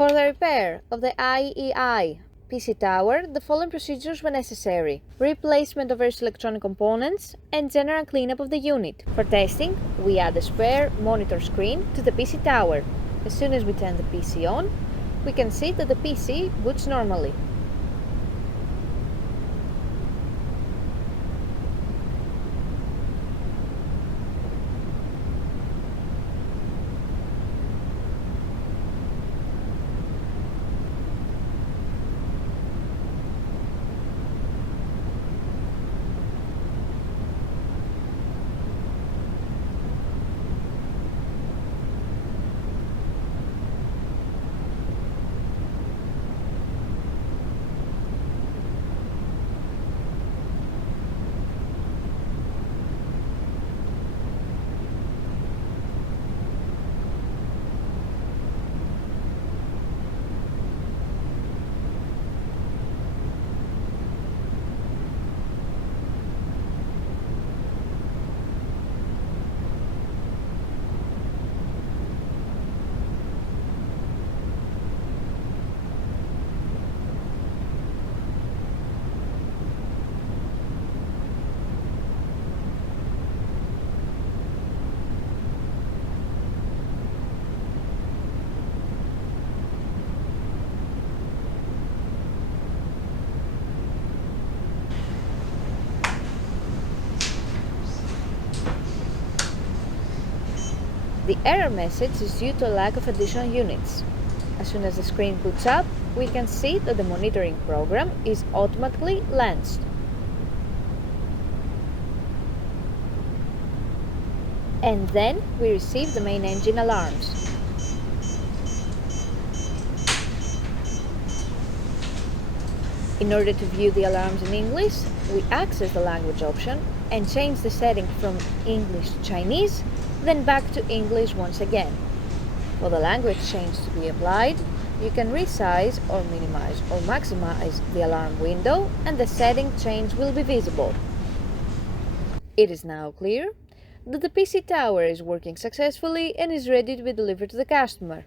For the repair of the iEI PC tower, the following procedures were necessary: replacement of various electronic components and general cleanup of the unit. For testing, we add a spare monitor screen to the PC tower. As soon as we turn the PC on, we can see that the PC boots normally. The error message is due to a lack of additional units. As soon as the screen boots up, we can see that the monitoring program is automatically launched. And then we receive the main engine alarms. In order to view the alarms in English, we access the language option and change the setting from English to Chinese, then back to English once again. For the language change to be applied, you can resize or minimize or maximize the alarm window and the setting change will be visible. It is now clear that the PC tower is working successfully and is ready to be delivered to the customer.